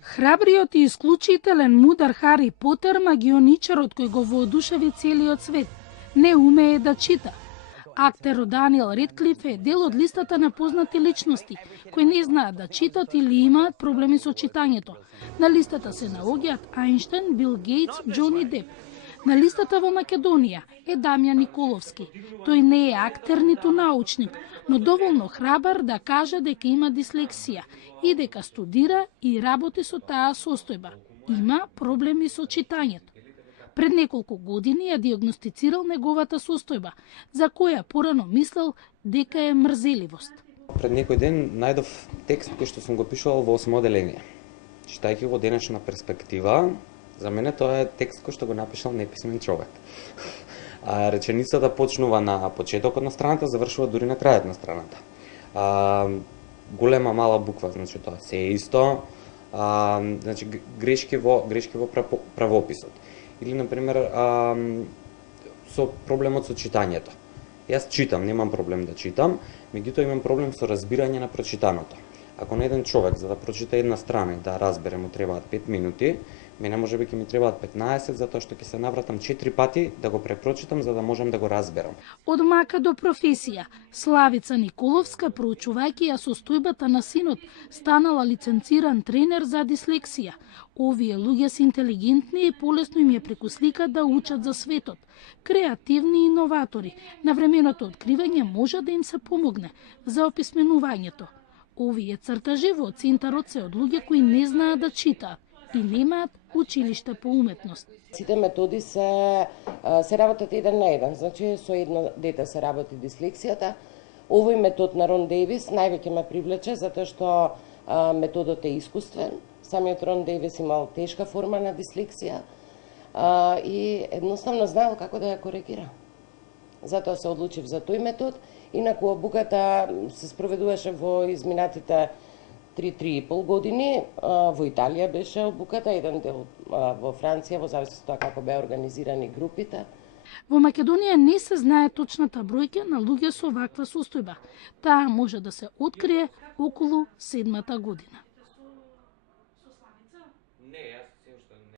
Храбриот и исклучителен мудар Хари Потер, магионичарот кој го воодушеви целиот свет, не умее да чита. Актерот Даниел Редклиф е дел од листата на познати личности, кои не знаат да читат или имаат проблеми со читањето. На листата се наоѓаат Ајнштен, Бил Гейтс, Џони Деп. На листата во Македонија е Дамјан Николовски. Тој не е актер ниту научник, но доволно храбар да каже дека има дислексија и дека студира и работи со таа состојба. Има проблеми со читањето. Пред неколку години ја диагностицирал неговата состојба, за која порано мислел дека е мрзеливост. Пред некој ден најдов текст кој што сум го пишувал во 8 оделение. Читајќи го денешна перспектива, за мене тоа е текст кој што го напишал неписмен човек. А реченицата почнува на почетокот на страната, завршува дури на крајот на страната. Голема мала буква, значи тоа се е исто. Значи грешки во правописот. Или на пример со проблемот со читањето. Јас читам, немам проблем да читам, меѓутоа имам проблем со разбирање на прочитаното. Ако на еден човек за да прочита една страна и да разбере му требаат 5 минути, мене можеби ќе ми требаат 15, затоа што ќе се навратам 4 пати да го препрочитам за да можам да го разберам. Од мака до професија, Славица Николовска, проучувајќи ја состојбата на синот, станала лиценциран тренер за дислексија. Овие луѓе се интелигентни и полесно им е преку слика да учат за светот. Креативни иноватори, навременото откривање може да им се помогне за описменувањето. Овие цртажи во центарот се од луѓе кои не знаат да читаат и немаат училиште по уметност. Сите методи се работат еден на еден, значи со едно дете се работи дислексијата. Овој метод на Рон Дејвис највеќе ме привлече затоа што методот е искуствен. Самиот Рон Дејвис имал тешка форма на дислексија и едноставно знаел како да ја коригира. Затоа се одлучив за тој метод. Инаку обуката се спроведуваше во изминатите 3-3,5 години. Во Италија беше обуката, еден дел во Франција, во зависност од тоа како беа организирани групите. Во Македонија не се знае точната бројка на луѓе со ваква состојба. Таа може да се открие околу 7-та година.